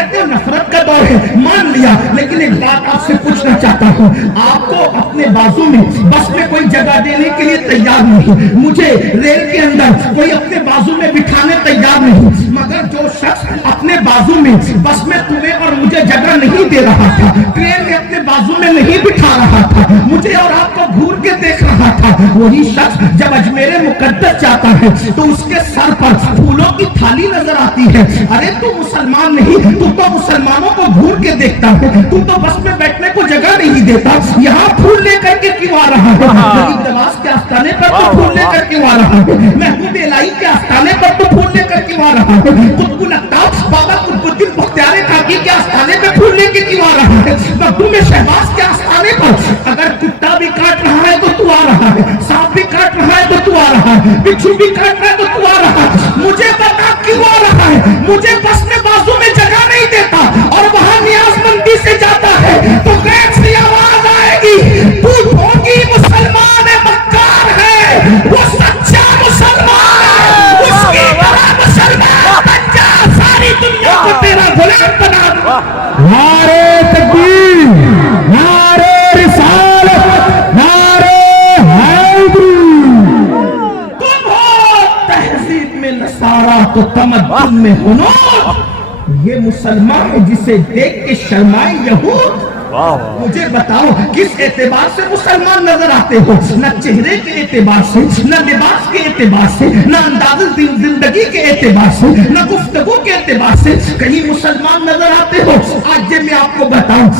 کہتے ہیں نفرت کا دور ہے، مان لیا، لیکن ایک بات آپ سے پوچھنا چاہتا ہوں، آپ کو اپنے بازو میں بس میں کوئی جگہ دینے کے لیے تیار نہیں، مجھے ریل کے اندر کوئی اپنے بازو میں بٹھانے تیار نہیں، مگر جو شخص اپنے بازو میں بس میں تمہیں اور مجھے جگہ نہیں دے رہا تھا، ٹرین میں اپنے بازو میں نہیں بٹھا رہا تھا، مجھے اور آپ کو گھور کے دیکھ رہا تھا، وہی شخص جب اجمیر مقدس جاتا ہے تو اس کے سر پر پھولوں کی تھالی نظر آتی ہے، ارے تو مسلمان نہیں، تو مسلمانوں کو گھور کے دیکھتا ہے، تو بس میں بیٹھنے کو جگہ نہیں دیتا، یہاں پھول لے کر کے کیوں آ رہا ہے؟ غریب نواز کے آستانے پر تو پھول لے کر کیوں آ رہا ہے؟ محمود الہی کے آستانے پر تو پھول لے کر کیوں آ رہا ہے؟ قطب الطاف بابا قطب الدین بختیار کاکی کے آستانے پہ پھول لے کے کیوں آ رہا ہے؟ مخدوم شہباز کے آستانے پر اگر کتا بھی کاٹ رہا ہے تو آ رہا ہے، سانپ بھی کاٹ رہا ہے تو آ رہا ہے، بچھو بھی کاٹ رہا ہے تو آ رہا ہے، مجھے بتا کیوں آ رہا ہے؟ مجھے بس میں بازو میں جگہ نہیں دیتا اور وہاں نیاز مندی سے جاتا ہے تو غیب سے آواز آئے گی، تو ڈھونگی مسلمان مکار ہے، وہ سچا مسلمان ہے، اس کی طرح مسلمان بن جا، ساری دنیا کو تیرا غلام بنا دو۔ نعرے تکبیر، نعرے رسالت، نعرے حیدری۔ تم ہو تہذیب میں نصارہ تو تمدن میں ہنود، یہ مسلمان ہے جسے دیکھ کے شرمائے یہود۔ مجھے بتاؤ کس اعتبار سے مسلمان نظر آتے ہو؟ نہ چہرے کے اعتبار سے، نہ لباس کے اعتبار سے، نہ انداز زندگی کے اعتبار سے، نہ گفتگو کے اعتبار سے کہیں مسلمان نظر آتے ہو؟ آج میں آپ کو بتاؤں،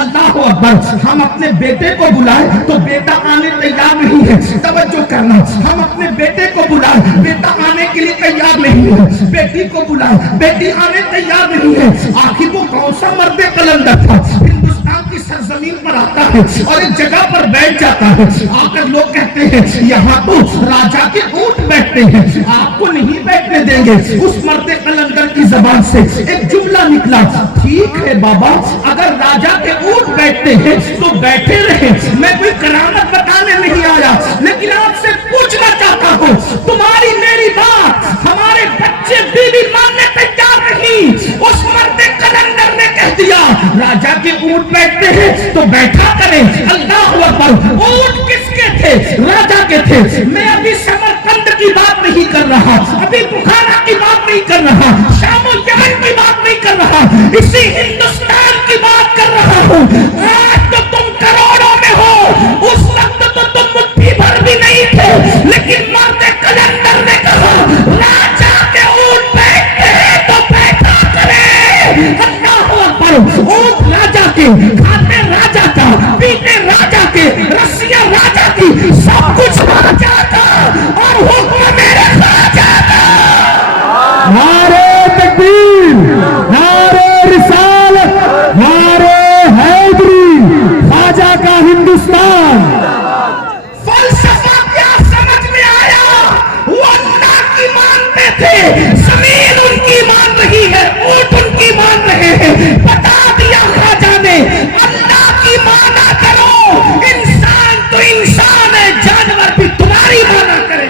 اللہ اکبر، ہم اپنے بیٹے کو بلائیں تو بیٹا آنے تیار نہیں ہے، توجہ کرنا، ہم اپنے بیٹے کو بلائیں بیٹا آنے کے لیے تیار نہیں ہے، بیٹی کو بلائیں بیٹی آنے تیار نہیں ہے، آخر وہ کون سا مرد قلندر تھا ہندوستان کی سرزمین پر آتا ہے اور ایک جگہ پر بیٹھ جاتا ہے، آ کر لوگ کہتے ہیں یہاں تو راجا کے اونٹ بیٹھتے ہیں، آپ کو نہیں بیٹھنے دیں گے۔ اس مرد قلندر کی زبان سے ایک جملہ نکلا، ٹھیک ہے بابا، اگر راجا کے اونٹ بیٹھتے ہیں تو بیٹھے رہے، میں کوئی کرامت بتانے نہیں آیا، لیکن آپ سے پوچھنا چاہتا ہوں، تمہاری میری بات ہمارے بچے بیوی ماننے تیار نہیں، اس مرد قلندر نے کہہ دیا راجا کے اونٹ بیٹھتے ہیں تو بیٹھا کریں، اللہ اکبر۔ اونٹ کس کے تھے؟ راجا کے تھے۔ میں ابھی سمرقند کی بات نہیں کر رہا، ابھی بخارا کی بات نہیں کر رہا، شام و یمن کی بات نہیں کر رہا، اسی ہندوستان کی بات کر رہا ہوں۔ آج تو تم کروڑوں میں ہو، اس وقت تو تم مٹھی بھر بھی نہیں تھے، لیکن مرد قلندر نے کہا راجا کے اونٹ بیٹھتے ہیں تو بیٹھا کریں، اللہ اکبر۔ اونٹ راجا کے، کھاتے راجا کا، پیتے راجا کے، رسیاں راجا کی، سب کچھ راجا کا اور حکم میرے خواجہ کا۔ نعرے تکبیر، نعرے رسالت، نعرے حیدری، خواجہ کا ہندوستان۔ فلسفہ کیا سمجھ میں آیا؟ وہ اللہ کی مانتے تھے، زمین ان کی مان رہی ہے، اونٹ ان کی مان رہے ہیں، بتا دیا خواجہ نے اللہ کی مانا کرو، انسان تو انسان ہے، جانور بھی تمہاری مانا کرے۔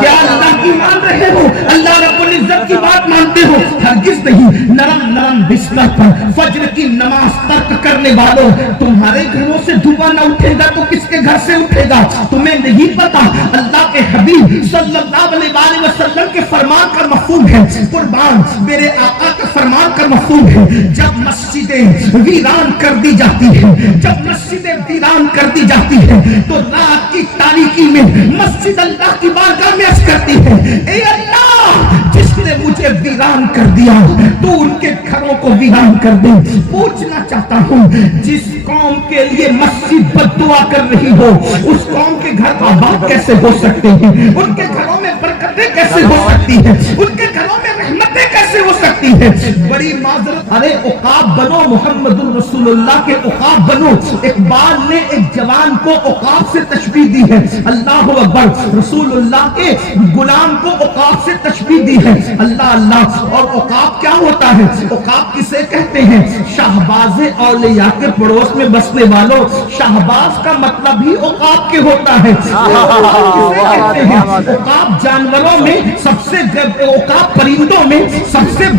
کیا اللہ کی مان رہے ہو؟ اللہ رب العزت کی بات مانتے ہو؟ ہرگز نہیں۔ نرم نرم بستر پر فجر کی نماز ترک کرنے والوں، تمہارے گھروں سے دھواں نہ اٹھے گا تو کس کے گھر سے اٹھے گا؟ تمہیں نہیں پتا اللہ کے حبیب صلی اللہ علیہ وسلم کے فرمان کا مفہوم ہے، قربان میرے آقا کا فرمان کا مفہوم ہے، جب مسجدیں ویران کر دی جاتی ہیں، جب مسجدیں ویران کر دی جاتی ہیں تو رات کی تاریکی میں مسجد اللہ کی بارگاہ میں عرض کرتی ہے، اے اللہ جس نے مجھے ویران کر دیا تو ان کے گھروں کو ویران کر دے۔ پوچھنا چاہتا ہوں، جس قوم کے لیے مسجد بد دعا کر رہی ہو، اس قوم کے گھر آباد کیسے ہو سکتے ہیں؟ ان کے گھروں میں برکتیں کیسے ہو سکتی ہیں؟ ان کے گھروں میں رحمتیں کیسے ہو سکتی ہیں؟ بڑی معذرت، ارے عقاب بنو، محمد الرسول اللہ کے عقاب بنو۔ اقبال نے ایک جوان کو عقاب سے تشبیہ دی ہے، اللہ اکبر، رسول اللہ کے غلام کو عقاب سے تشبیہ دی ہے، اللہ اللہ۔ اور عقاب کیا ہوتا ہے؟ عقاب کسے کہتے ہیں؟ شہباز اولیاء کے پڑوس میں بسنے والوں، شہباز کا مطلب ہی عقاب کے ہوتا ہے۔ کسے کہتے ہیں؟ عقاب جانوروں میں سب سے، عقاب پرندوں میں سب سے